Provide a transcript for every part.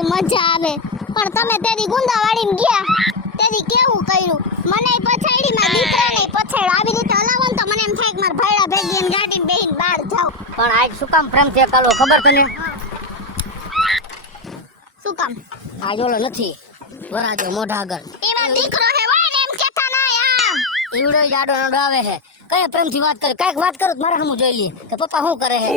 કેવી મજા આવે. પણ તમે તેરી ગુંદા વાળીને ગયા તેરી કેવું કર્યું મને પછાડી માં દીકરાને પછાડ આવી રીતે હલાવો ને તો મને એમ થાય કે માર ભાઈડા ભેગી એમ ગાડીમાં બેહીને બહાર જાવ. પણ આજ શું કામ પ્રેમ છે કાલો ખબર તને? શું કામ? આજ ઓલો નથી વરાજો મોઢા આગળ એવા દીકરો હે હોય ને એમ કેતા ના યાર. ઈવડો જાડો નડો આવે છે કયા પ્રેમથી વાત કરે કાઈક વાત કરો મારે હમું જોઈ લે કે પપ્પા શું કરે છે.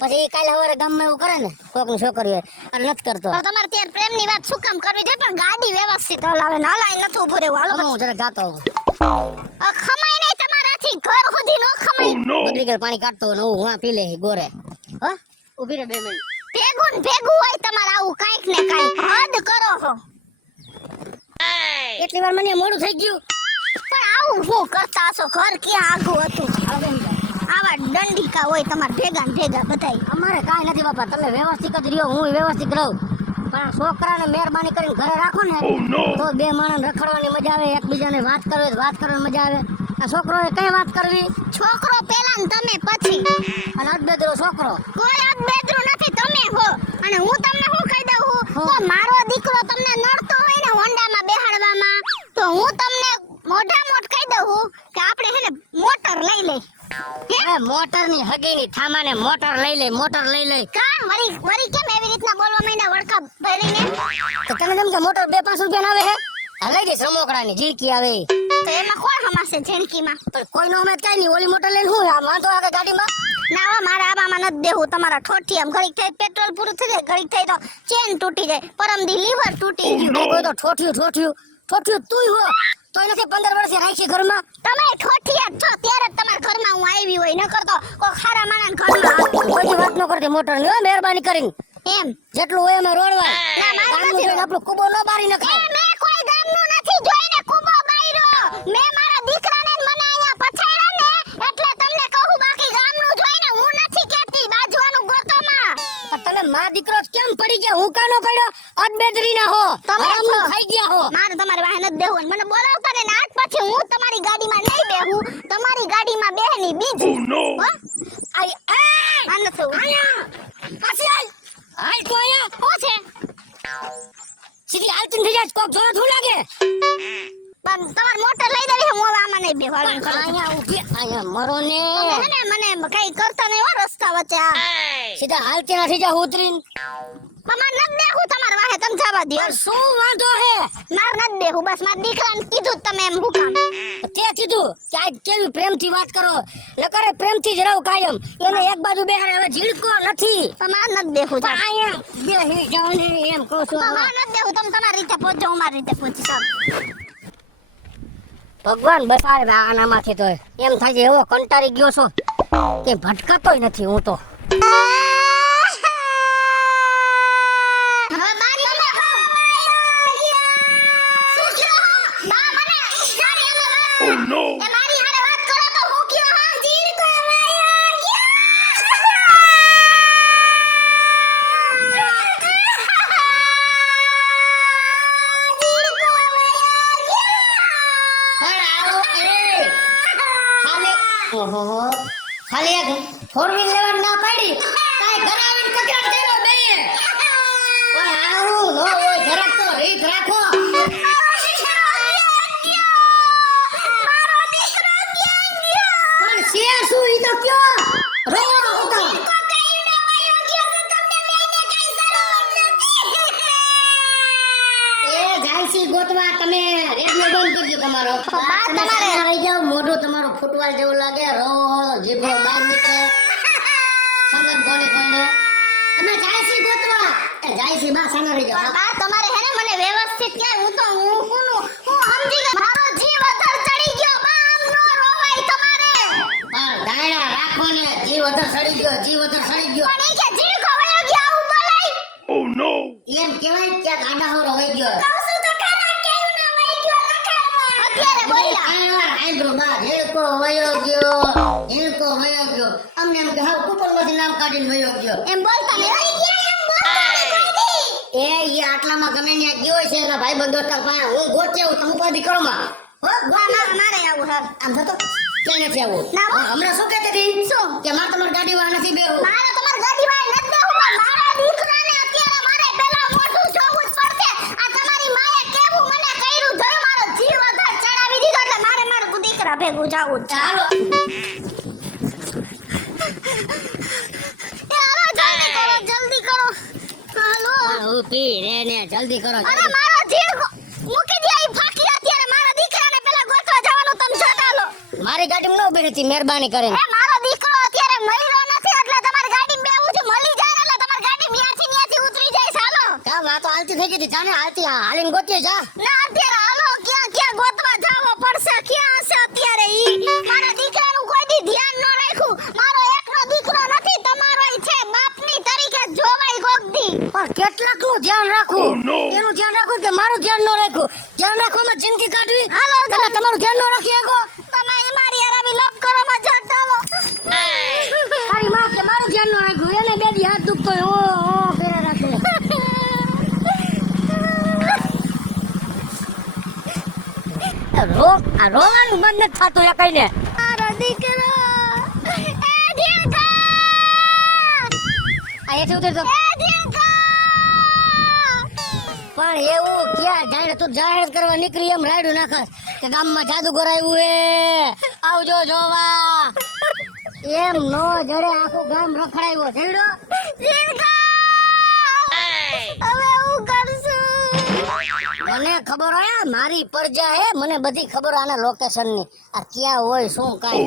પછી એ કાલે સવારે ગામમાં એવું કરે ને કોકની છોકરી હોય અને નથી કરતો. પણ તમારે ત્યાં પ્રેમની વાત શું કામ કરવી છે? પણ ગાડી વ્યવસ્થિત હલાવે ને હલાય નથી ઉભું રહેવું. હાલો હું જરા જાતો હોઉં. ખમાય નહીં તમારાથી ઘર સુધી નો ખમાય. બદલી ગયેલ પાણી કાઢતો હોય ને હું હા પી લે ગોરે. હા ઊભી રહે 2 મિનિટ. ભેગું ને ભેગું હોય તમારે આવું કાઈક ને કાઈક હદ કરો છો. એટલી વાર મને મોડું થઈ ગયું. પણ આવું શું કરતા હશો? ઘર ક્યાં આગું હતું? આવા દંડિકા હોય તમારે ભેગા ને ભેગા બધાય. અમારે કાંઈ નથી બાપા તમે વ્યવસ્થિત જ રહ્યો હું વ્યવસ્થિત રહું પણ છોકરાને મહેરબાની કરીને ઘરે રાખો ને તો 2 માણસ રખડવાની મજા આવે એકબીજાને વાત કરવી તો વાત કરવાની મજા આવે. આ છોકરોએ કઈ વાત કરવી? છોકરો પેલા ને તમે પછી. અને અડબેદરો છોકરો કોઈ અદબેદરું નથી તમે હો. અને હું તમને શું કહી દઉં હું તો મારો દીકરો તમને નડતો હોય ને હોન્ડામાં બેહાડવામાં તો હું તમને મોઢા મોઢ કહી દઉં હું કે આપણે હે ને મોટર લઈ લઈ. મોટર ની હગીની થામાને મોટર લઈ લઈ કા વરી કેમ એવી રીતના બોલવા માંડ્યા વળકા ભરીને? તો તને જેમ કે મોટર 2-5 રૂપિયા આવે હે આ લઈ દઈશ રમોકડાની ઝીણકી આવે તો એમાં કોણ હમાશે ઝેણકીમાં? પણ કોઈનો અમે કઈ નહીં ઓલી મોટર લઈને હું આ વાંધો આવે ગાડીમાં ના હો મારા આબામાં નથી દેવું તમારા ઠોઠી આમ ઘડીક થાય પેટ્રોલ પૂરું થઈ જાય ઘડીક થાય તો ચેન તૂટી જાય પરમદી લીવર તૂટી ગયું. કોઈ તો ઠોઠિયું તું હો તોય નથી 15 વર્ષે રાખી ઘરમાં. તમે ઠોઠિયા છો ત્યારે જ તમારા ઘરમાં હું આવી હોય ન કરતો કોઈ ખારા માણસ ઘરમાં કોઈ વાત ન કરતી મોટર ની મહેરબાની કરીને એમ જેટલું હોય અમે રોડવા ના મારું નથી આપણું કુબો ન બારી નખાય. મેં કોઈ ગામનું નથી જોઈને કુબો બાયરો. મેં મારા દીકરાને મને અહીંયા પછાડ્યા ને એટલે તમને કહું બાકી ગામનું જોઈને હું નથી કહેતી બાજુવાનું ગોતોમાં. તમે માં દીકરો કેમ પડી ગયા હું કાનો પડ્યો અદબેદરી ના હો તમે ખાઈ ગયા હો. મારે તમારે વાહે નથી બેહવું મને બોલાવતા ને આજ પછી હું તમારી ગાડીમાં નહીં બેહું તમારી ગાડીમાં બેહની બીજી. આઈ આ નથી આયા પાછી આઈ તો આયા શું છે? સીધી હાલતી થઈ જાય કોક જોર થોડું લાગે પણ તમાર મોટર લઈ દેવી હું હવે આમાં નહીં બેહવાનું કરું. આયા ઊભી આયા મરો ને મને કઈ કરતા નહીં હો રસ્તા વચ્ચે આ. સીધા હાલતી નથી જા ઉતરીને માર નથી દેવું તમાર વાહે તમે જવા દો. શું વાંધો હે? માર નથી દેવું બસ માર દીકરાને કીધું તમે એમ હું કામ તે કીધું કે આજ કેવી પ્રેમથી વાત કરો ન કરે પ્રેમથી જ રહો કાયમ એને એક બાજુ બેહાડે હવે ઝીડકો નથી. પણ માર નથી દેવું પણ આયા બેહી જાવ ને એમ કહું છું. માર નથી દેવું તમે તમારી રીતે પહોંચો હું મારી રીતે પહોંચી સારું. ભગવાન બસાડે આનામાંથી તો એમ થાય છે એવો કંટાળી ગયો છો કે ભટકાતોય નથી હું તો. ઓહો ખાલી એક 4 વ્હીલ લેવા ના પાડી કાઈ ઘર આવીને કચરા દેરો બે ઓય આવું નો ઓય જરાક તો રીત રાખો. પણ છે શું ઈ તો કયો રોવો તો એ જાયસી ગોતવા તમે રેડિયો બંધ કરજો તમારો તમારે આવી જાવ મોઢું તમારું ફૂટવાલ જેવું લાગે રો જીભો બહાર નીકળે સંગત કોને કોને અમે જાયસી ગોતવા એ જાયસી બા સાના રહી જાવ. બા તમારે હે ને મને વ્યવસ્થિત કે હું તો હું સમજી ગઈ મારો જીવ અધર ચડી ગયો બા આમ નો રોવાય તમારે. પણ ડાયરા રાખો ને જીવ અધર સડી ગયો પણ ઈ કે જીવ ખવાયો ગયો આવું બોલાય. એમ કહેવાય કે આડા હોરો વઈ ગયો કહું છું તો કાના કેવું ના વઈ ગયો લખાણમાં અત્યારે બોલ્યા. આંદ્રો બા હેડકો વયો ગયો અમને એમ કે હાવ કુપનમાંથી નામ કાઢીને વયો ગયો એમ બોલતા ને વઈ ગયા એમ બોલતા એ ઈ આટલામાં ગમે ને ગયો છે એના ભાઈ બંધો તાર પાસે હું ગોચે હું તમે ઉપાધિ કરો માં હો મારે આવું હર આમ થતો ક્યાં નથી આવું ના હો. હમણાં શું કહેતી હતી શું કે મારે તમારી ગાડીમાં નથી બેહવું મારે તમાર ગાડી વાય નથી દેવું પણ મારા દીકરાને અત્યારે મારે પેલા મોઢું હું જાઉં ચાલો જલ્દી કરો હાલો ઊભી રે ને જલ્દી કરો અરે મારો જીવ મૂકી દે આ ફાકી અત્યારે મારા દીકરાને પેલા ગોતવા જવાનું તમે જતા લો મારી ગાડીમાં ન ઉભી રહેતી મહેરબાની કરીને એ મારો દીકરો અત્યારે મહિનો નથી એટલે તમારી ગાડીમાં બેવું છે મળી જાય એટલે તમારી ગાડી ન્યાથી ઉતરી જાય ચાલો કા વાત તો હાલતી થઈ ગઈ જાને હાલતી હાલીને ગોતીએ જા ના અત્યારે હાલો ક્યાં ગોતવા જાવો પડશે ક્યાં હશે અત્યારે ઈ મારા દીકરાનું કોઈ દી ધ્યાન ન રાખ્યું મારો એકનો દીકરો નથી તમારોય છે બાપની તરીકે જોવાય ગોગદી પણ કેટલાકનું ધ્યાન રાખવું એનું ધ્યાન રાખવું કે મારું ધ્યાન ન રાખવું ધ્યાન રાખવામાં જિંદગી કાઢવી હાલો તમે તમારું ધ્યાન ન રાખી શકો તમે મારી આરામી લપ કરો મજા ચાલો તારી માં કે મારું ધ્યાન ન રાખ્યું એને બે દી હાથ દુખતો હોય ઓ ફેરા રાખે આ રોવાનું બંધ નથી થતું એ કઈને મારો દીકરો એ દીકરા આ એથી ઉતરતો એ દીકરા પણ એવું ક્યાં જાણે તું જાહેર કરવા નીકળી એમ રાયડું નાખસ કે ગામમાં જાદુગર આવ્યું હે આવજો જોવા એમ નો જડે આખું ગામ રખડાવ્યો છેડો દીકરા હવે હું કરશું મને ખબર હોય મારી પરજા હે મને બધી ખબર આના લોકેશન ની આ ક્યાં હોય શું કાઈ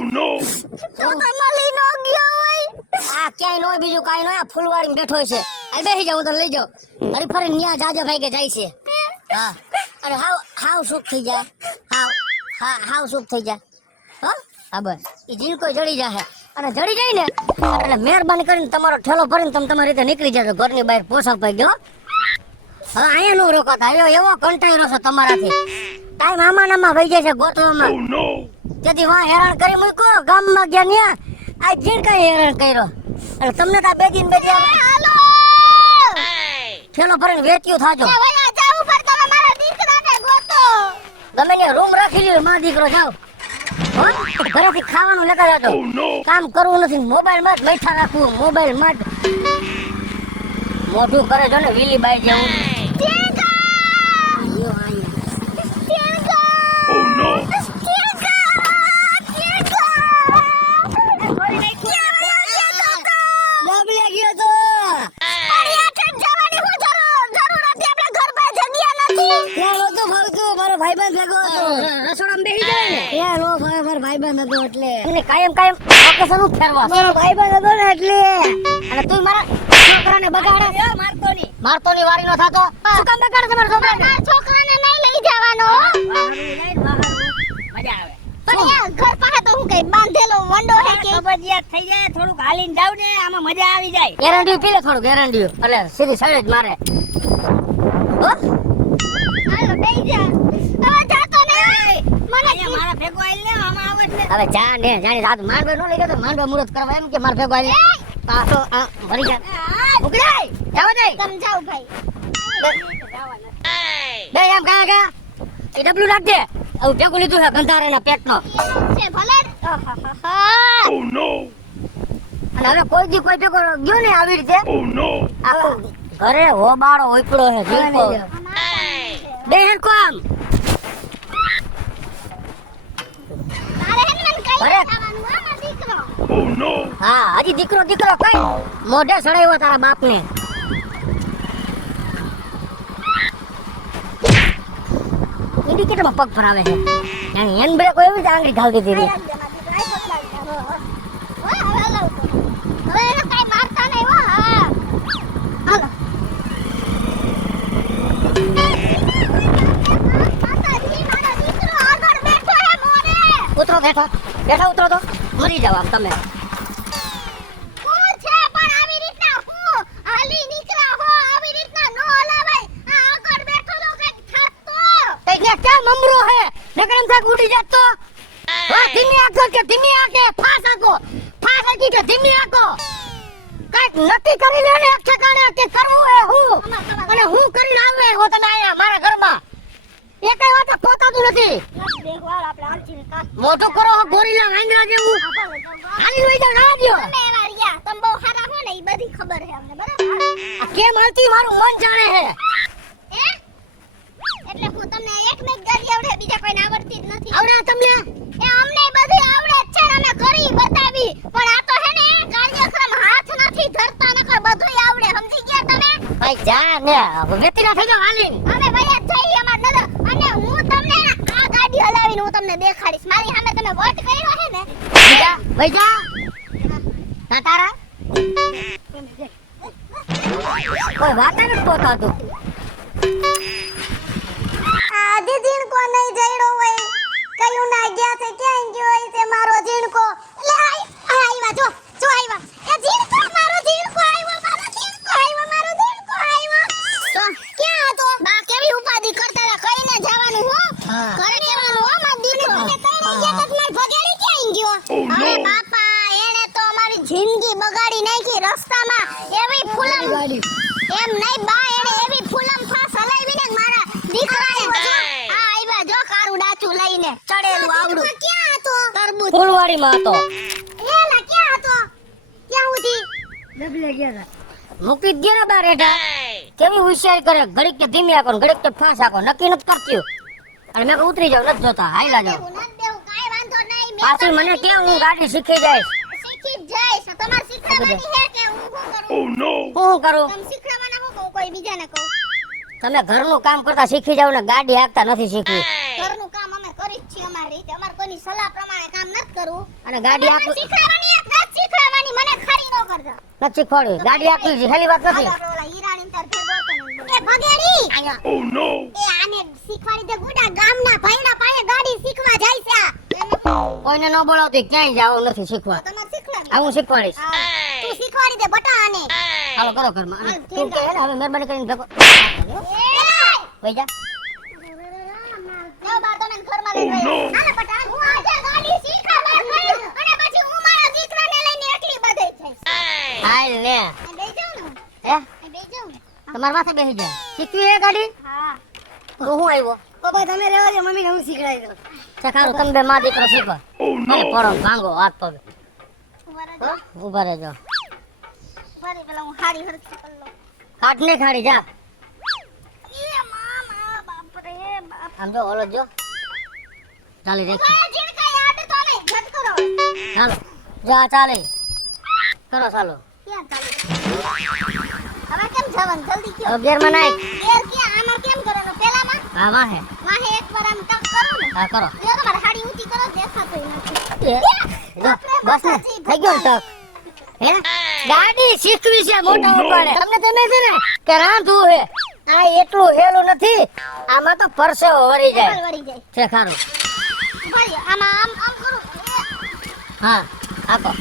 તો મળી નો ગયો હોય આ ક્યાંય નો બીજું કાઈ નો આ ફૂલવાડી બેઠો છે આ બેસી જાવ તો લઈ જાવ હરી ફરી ન્યા જાજો ભાઈ કે જાય છે હા અરે હાવ સુખ થઈ જાય હાવ સુખ થઈ જાય હા બસ એ જીલ કોઈ જડી જાય અને જડી જાય ને એટલે મહેરબાની કરીને તમારો ઠેલો ભરીને તમે તમારી રીતે નીકળી જજો ઘરની બહાર પોસાવ પાઈ ગયો હવે અહીંયા નો રોકાતા એવો કંટાળ્યો છે તમારાથી ટાઈમ આમાં વહી જાય છે ગોતવામાં તેથી વાં હેરાન કરી મૂક્યો ગામમાં ગયા ન્યા આ જીણ કઈ હેરાન કર્યો એટલે તમને તો બે દિન હાલો ઠેલો ભરીને વેચ્યું થાજો એ વયા જાવ પર તમે મારા દીકરાને ગોતો તમે ને રૂમ રાખી લ્યો માં દીકરો જાવ હો ઘરેથી ખાવાનું લેતા જાજો કામ કરવું નથી મોબાઈલ માં જ બેઠા રાખવું મોબાઈલ માં જ મોઢું કરે જો ને વીલી બાઈ જેવું આયો ભાઈબંધ ભેગો હતો રસોડામાં બેસી જાય ને એ નો મારો ભાઈબંધ હતો એટલે એને કાયમ લોકેશન ઉપ ફેરવા મારો ભાઈબંધ હતો ને એટલે અને તું મારા છોકરાને બગાડે મારતો ની વારી નો થાતો શું કામ બગાડે તમારા છોકરાને મારા છોકરાને નહીં લઈ જવાનો મજા આવે પણ યાર ઘર પાસે તો હું કઈ બાંધેલો વંડો હે કે કબજિયાત થઈ જાય થોડુંક હાલીને જાવ ને આમાં મજા આવી જાય ગેરંટી પી લે થોડું ગેરંટી એટલે સીધી સાઈડ જ મારે હો હાલો બેહી જા હવે જાતો ને મને મારા ભેગો આઈ લે આમાં આવે એટલે હવે જા ને જાણી રાત માંડવે નો લઈ ગયો તો માંડવે મુરત કરવા એમ કે મારા ભેગો આઈ લે પાછો ભરી જા ઉકળાય જાવ દે સમજાવ ભાઈ બે એમ કા એ ડબલું રાખ દે આવું ભેગું લીધું છે ગંધારાના પેટનો છે ભલે Oh no! અને હવે કોઈ દી કોઈ ભેગો ગયો ને આવી રીતે Oh no! આખો ઘરે હોબાળો ઓપડો છે જીકો બેહર કોમ મારે હે ને કઈ અરે. ખાવાનું મારા દીકરો Oh no! હા હજી દીકરો કઈ મોઢે સડાવ્યો તારા બાપને ઇન્ડિકેટરમાં પગ ફરાવે છે જાણે હેન્ડ બ્રેક હોય એવી રીતે આંગળી ઘાલતી હતી રી. હવે એને કઈ મારતા નહીં હો હા હાલો માતાજી મારો દીકરો આગળ બેઠો હે મોરે બેઠા ઉતરો તો મરી જાવ આમ તમે હું છે પણ આવી રીતના હું હાલી નીકળા હો આવી રીતના નો હલાવાય આ આગળ બેઠો તો કઈક થાતો તઈને ક્યાં મમરો હે નકરમ થાક ઉડી જાત તો હા ધીમી આંખો કે ધીમી આંખે ફાસ આંકી કે ધીમી આંખો કઈક નક્કી કરી લે ને એક ઠેકાણે કે કરવું હે હું અને હું કરીને આવે હો તમે આયા મારા ઘરમાં એકઈ વાત પોતાતું નથી દેખવાળ આપણે હાલચીને કાક મોટું કરો હો ગોરીલા વાંદરા જેવું હાલી લઈ જાવ ના દ્યો તમે એવા રહ્યા તમે બહુ સારા હો ને ઈ બધી ખબર છે અમને બરાબર આ કેમ હાલતી મારું મન જાણે હે એટલે હું તમને એક ને જ ગાડી આવડે બીજા કોઈને આવડતી જ નથી આવડા તમને એ અમને બધું આવડે જ છે ને અમે કરી બતાવી પણ આ તો હે ને કાર્યક્રમ હાથ નથી ધરતા નકર બધું આવડે સમજી ગયા તમે ભાઈ જા ને વેતીના થઈ જાવ હાલી અમે ભાઈ જ જઈએ અમાર નજર અને હું તમને આ ગાડી હલાવીને હું તમને દેખાડીશ મારી સામે તમે વોટ કર્યો હે ને ભાઈ જા ના તારા કોઈ વાત નથી પોતાતું આદિ જીણકો નહીં જઈડો હોય કયું ના ગયા છે ક્યાં ગયો હોય છે મારો જીણકો લે આયવા જો આયવા એ જીણકો મારો જીણકો આવ્યો મારો જીણકો આવ્યો મારો જીણકો આવ્યો તો ક્યાં હતો બા કેવી ઉપાધિ કરતા હતા કઈને જવાનું હો હા. ઘરે જવાનું હો માર દીકરો તમે કઈ ગયા તો માર ભગેડી ક્યાં ગયો અરે બાપા એણે તો અમારી જિંદગી બગાડી નાખી રસ્તામાં એવી ફૂલમ ગાડી એમ નહીં બા એણે એવી ફૂલમ ફાસ હલાવીને મારા દીકરાને આ આવ્યા જો કારું ડાચું લઈને ચડેલું આવડું ક્યાં હતો તરબૂચ ફૂલવાડીમાં હતો એલા ક્યાં હતો ક્યાં ઉધી ડબલે ગયા હતા મૂકી જ ગયો ને બાર હેઠા કેવી હોશિયારી કરે ઘડીક કે ધીમી આકો ને ઘડીક કે ફાસ આકો નક્કી નથી કરતી અને મેં કહ્યું ઉતરી જાવ નથી જોતા હાઈલા જાવ એવું નથી દેવું કાઈ વાંધો નહીં મેં પાછી મને કે હું ગાડી શીખી જઈશ શીખી જ જઈશ તમારે શીખવાડવાની હે કે હું શું કરું Oh no! શું કરું તમે શીખવાડવાના હું કહું કોઈ બીજાને કહું તમે ઘરનું કામ કરતા શીખી જાવ ને ગાડી હાંકતા નથી શીખવી ઘરનું કામ અમે કરી જ છીએ અમારી રીતે અમારે કોઈની સલાહ પ્રમાણે કામ નથી કરવું અને ગાડી તમારે હાંકવી શીખવાડવાની એક વાત શીખવાડવાની મને ખરી ન કરજો નથી શીખવાડવી ગાડી હાંકવી છે હેલી વાત નથી હાલો ઓલા હીરાની તાર ફેર દોતો ને એ ભગેડી Oh no! એ આને શીખવાડી દે ગુડા ગામના ભાઈના પાસે ગાડી શીખવા જાય છે કોઈને ન બોલાવતી ક્યાંય જાવ નથી શીખવા તમારે શીખવાડી આ હું શીખવાડીશ તું શીખવાડી દે બટા આને હાલો કરો ઘરમાં અને તું કે ને હવે મહેરબાની કરીને ભેગો ભાઈ જા લો બા તમે ઘરમાં લઈ Oh, no. હાલો બટા હું આજે ગાડી શીખવા બહાર ગઈ અને પછી હું મારા દીકરાને લઈને એકલી બધે જઈશ હાલ ને આ બેસી જાઉં ને હે આ બેસી જાઉં ને તમારા માથે બેસી જાય શીખવી હે ગાડી હા તો હું આવ્યો બાબા તમે રહેવા દે મમ્મીને હું શીખડાવી દઉં ચખારું તમે બે માં દીકરો શીખો Oh ભલે no! પડો ભાંગો હાથ પગ ઉભા ઉભા રહેજો રહે પેલા હું હારી હરખી કરી લઉં હાથ નહીં ખાડી જા એ મામા બાપ રે બાપ આમ જો ઓલો જો ચાલી રેખી આ જીણકા યાદ તો નહીં ઝટ કરો ચાલો જા ચાલે કરો ચાલો ક્યાં ચાલે હવે કેમ જવાનું જલ્દી કયો હવે ગેરમાં નાખ એર ક્યાં આમાં કેમ કરવાનું પેલામાં હા વાહે વાહે એકવાર આમ ટક કરો ને હા કરો લ્યો તમારે હાડી ઊંચી કરો દેખાતોય નથી એ, જો, બસ ને થઈ ગયો ને તક હે ગાડી શીખવી છે મોટા ઉપાડે તમને તમે છે ને કે રાંધવું હે આ એટલું હેલું નથી આમાં તો પરસેવો વળી જાય વળી જાય છે ખારું ભરી આમાં આમ આમ કરું હા આપો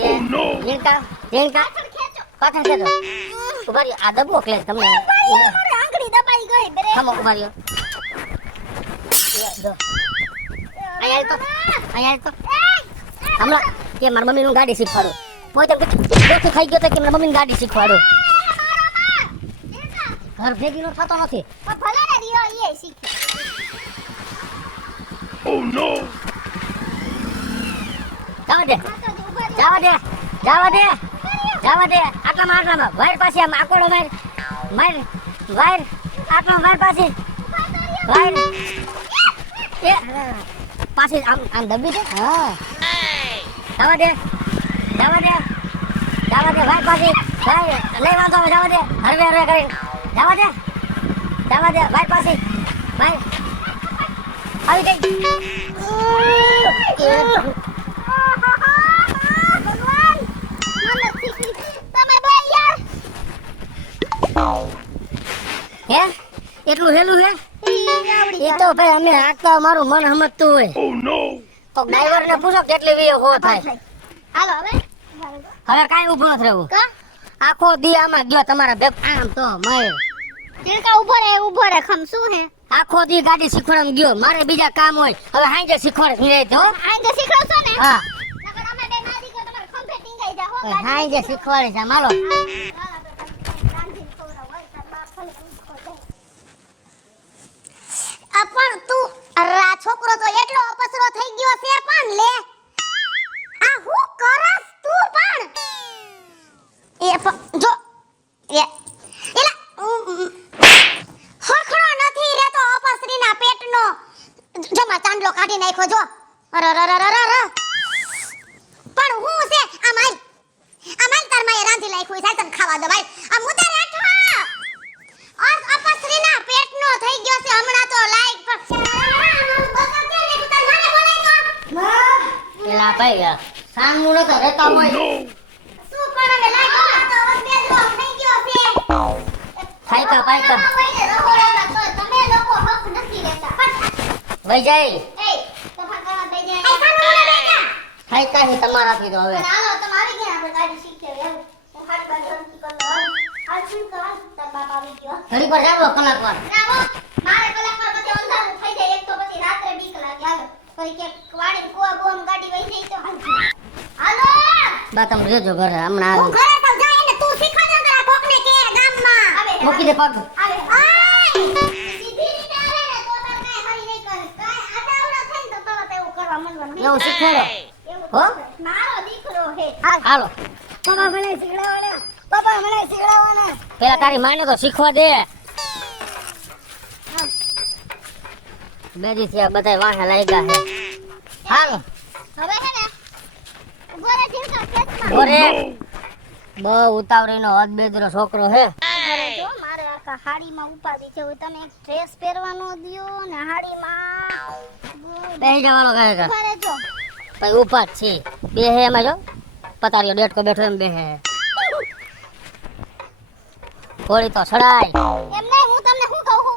Oh no! જીણકા જીણકા પાછળ ખેંચો પાછળ ખેંચો ઉભા રહ્યો આ ડબ્બો ખલે તમને ભાઈ મારી આંગળી દબાઈ ગઈ બ્રેક ખમો ઉભા રહ્યો જો અહીંયા તો હમણાં કે મારા મમ્મીનું ગાડી શીખવાડું પોતે ગોથી ખાઈ ગયો તો કે મારા મમ્મીની ગાડી શીખવાડું ઘર ભેગી નો થતો નથી ભલે ને દિયો ઈ શીખે Oh no! જવા દે આ તો ઉભા જવા દે જવા દે જવા દે આટલામાં વાયર પાસે આમ આકોડો વાયર આટલા વાયર પાસે વાયર એ પાસે આમ દબી દે હા જવા દે વાયર પાસે વાયર લઈ વાંધો હવે જવા દે હરવે કરીને જવા દે વાયર પાસે વાયર આવી ગઈ ભગવાન મને શીખી તમે બે યાર હે એટલું હેલું હે આવડી એ તો ભાઈ અમે હાકતા મારું મન સમજતું હોય Oh no! તો ડ્રાઈવર ને પૂછો કેટલી વીએ હો થાય હાલો હવે હવે કાંઈ ઊભું નથી રહેવું કા આખો દી આમાં ગયો તમારા બેગ આમ તો મય જીણકા ઉભો રે ખમ શું હે આખો દી ગાડી શીખવાડવા ગયો મારે બીજા કામ હોય હવે હાંજે શીખવાડે નહીં તો આ જે શીખડાવશો ને હા નકર અમે બે મારી કે તમારે ખંભે ટીંગાઈ જા હો હાંજે શીખવાડે છે માલો આ પણ તું અરા છોકરો તો એટલો અપસરો થઈ ગયો છે પણ લે આ હું કરસ તું પણ એ જો એ એલા હખડો નથી કાઢી નાખ્યો જો અરરરરરર પણ હું છે આ માલ તાર માએ રાંધી નાખ્યું છે તને ખાવા દો ભાઈ આ મુતા રાઠો ઓર અપસરીના પેટનો થઈ ગયો છે હમણાં તો લાઈક પર પેલા ભાઈ સાંગું નતો રહેતા હોય શું પણ અમે લાઈક તો બેદરો થઈ ગયો છે ફાયકા ફાયકા તમે લોકો હક નથી લેતા વઈ જાય એ તફા કરવા દઈ જાય એ સાનું બેટા ફાયકા છે તમારાથી તો હવે હાલો તમે આવી ગયા આપણે ગાડી શીખીએ એમ હાથ બાજુ નથી કરવાનો હાલ શું કર તાર બાપ આવી ગયો ઘડી પર જાવ કલાક વાર ના હો મારે કલાકમાં પછી અંધારું થઈ જાય એક તો પછી રાત્રે બીક લાગે હાલો કોઈ કે વાડી કુવા બોમ ગાડી વઈ જાય તો હાલો બા તમે રહેજો ઘરે હમણાં હું આવી ઘરે તો જાય ને તું શીખવા દે તારા કોકને કે ગામમાં આવે મૂકી દે પગ આવે સીધી રીતે આવે ને તો તાર કાઈ હરી નહીં કરે કાઈ આડાવડા થાય ને તો તરત એવું કરવા માંડવાનું એવું શીખવાડો હો મારો દીકરો હે હાલો બાબા મને શીખડાવવાના પેલા તારી માને તો શીખવા દે બે દી થયા બધાય વાહે લાગ્યા હે હાલ હવે હે ને ઉભો રે જીવકા ખેતમાં ઓરે બહુ ઉતાવળીનો અદબેદરો છોકરો હે ઘરે જો મારે આખા હાડીમાં ઉપાડી છે હવે તમે એક ડ્રેસ પહેરવાનો દ્યો ને હાડીમાં બેહી જવાનો કહે કે ઘરે જો ભાઈ ઉભા જ છે બે હે એમાં જો પતારીઓ ડેટકો બેઠો એમ બે હે થોડી તો સડાય એમ નહીં હું તમને શું કહું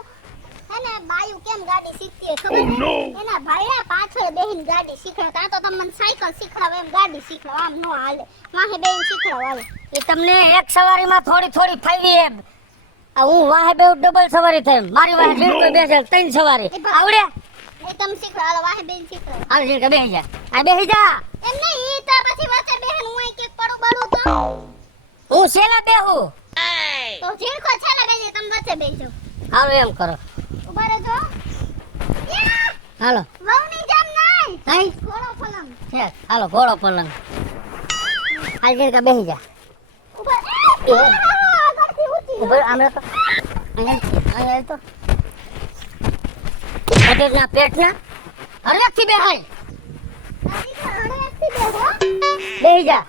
હે ને બાયુ કેમ ગાડી શીખતી હોય ખબર Oh, no. છે એના ભાઈના પાછળ બેહીને ગાડી શીખડાવ તા તો તમે મને સાયકલ શીખડાવ એમ ગાડી શીખડાવ આમ નો હાલે વાહે બેહીને શીખડાવ હાલે એ તમને એક સવારીમાં થોડી થોડી ફાવી એમ આ હું વાહે બે ડબલ સવારી થાય મારી વાહે જીવતો બેસે ત્રણ સવારી આવડે એ તમે શીખડાવ હાલો વાહે બેહીને શીખડાવ હાલ જીવકે બેહી જા આ બેહી જા એમ નહીં ઈ તો પછી વચ્ચે બેહીને હું અહીં કેક પડું બળું તો હું શેલા બેહું તો ઝીણકો છે ને બેસી તમે વચ્ચે બેસી જાઓ હાલો એમ કરો ઉભા રહેજો હાલો વહુની જેમ નહીં નહીં ઘોડો પલંગ છે હાલો ઘોડો પલંગ હાલ જીવકે બેહી જા ઉભા એ. આગળથી ઊંચી ઉભર આમરે તો અહીંયા તો પેટના પેટના હરેકથી બેહાય બેહી જા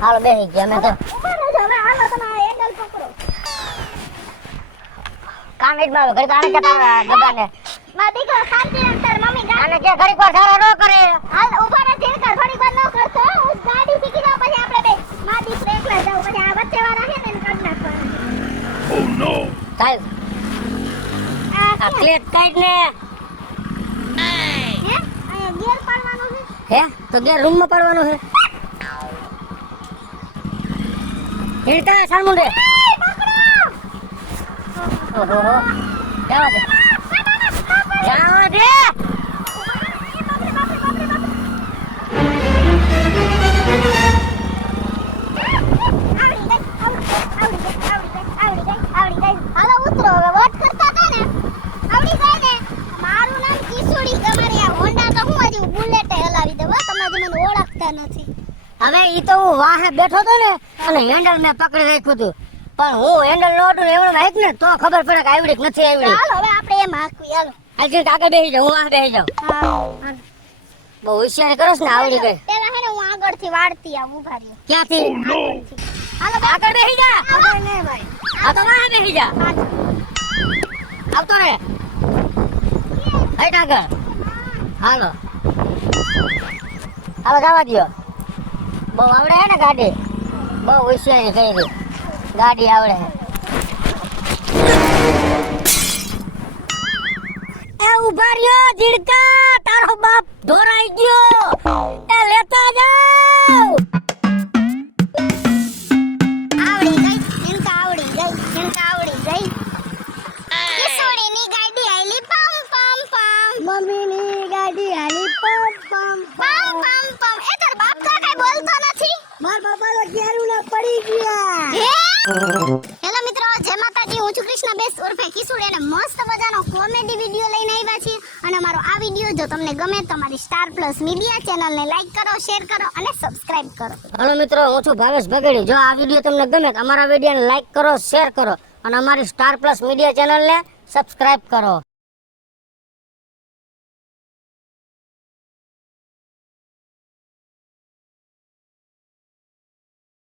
હાલો બેહી ગયા મેં તો કાંગેજમાં ઘડીક આને કે તારા દબાને આને કે ઘડીક વાર સારા ન કરે Oh no! સાહેબ આ ક્લેટ કાઢ ને હે તો બે રૂમ માં પડવાનું છે હિડકા સાલમુંડે ઓહો જાવા દે જાવા દે હાલો ઉતરો હવે વોટ કરતા હતા ને આવડી જાય ને મારું નામ કિશોરી તમારે આ હોન્ડા તો હું હજી બુલેટ હલાવી દઉં તમે હજી મને ઓળખતા નથી હવે ઈ તો હું વાહે બેઠો તો ને અને હેન્ડલ મેં પકડી રાખ્યું હતું પણ હું હેન્ડલ નો હતું ને એવડું હાઈક ને તો ખબર પડે કે આવડી કે નથી આવડી હાલો હવે આપણે એમ હાકવી હાલો આજે આગળ બેસી જાઉં હું વાહે બેસી જાઉં હા બહુ હોશિયારી કરો છો ને આવડી ગઈ પેલા હે ને હું આગળથી વાળતી આવું ઉભા રહ્યો ક્યાંથી Oh no! હાલો આગળ બેસી જા આગળ ને ભાઈ આ તો વાહે બેસી જા આવતો રે હટ આગળ હાલો હાલો જવા દ્યો બહુ આવડે હે ને ગાડી બહુ હોશિયારી કરી ગાડી આવડે હે એ ઉભા રહ્યો જીડકા તારો બાપ ધોરાઈ ગયો એ લેતા જાવ આવડી ગઈ ઇનકા આવડી ગઈ ઇનકા આવડી ગઈ કિશોરીની ગાડી આઈલી પમ પમ પમ મમ્મીની ગાડી હાલી પમ પમ પમ પમ પમ એ તાર બાપ તો કઈ બોલતો નથી માર બાપા તો ક્યારું ના પડી ગયા હેલો મિત્રો જય માતાજી હું છું કૃષ્ણ બેસ ઉર્ફે કિશોરી અને મસ્ત મજાનો કોમેડી વિડિયો લઈને આવ્યા છીએ અને અમારો આ વિડિયો જો તમને ગમે તો અમારી સ્ટાર પ્લસ મીડિયા ચેનલને લાઈક કરો શેર કરો અને સબસ્ક્રાઇબ કરો હાલો મિત્રો હું છું ભાવેશ ભગડી જો આ વિડિયો તમને ગમે તો અમારા વિડિયોને લાઈક કરો શેર કરો અને અમારી સ્ટાર પ્લસ મીડિયા ચેનલને સબસ્ક્રાઇબ કરો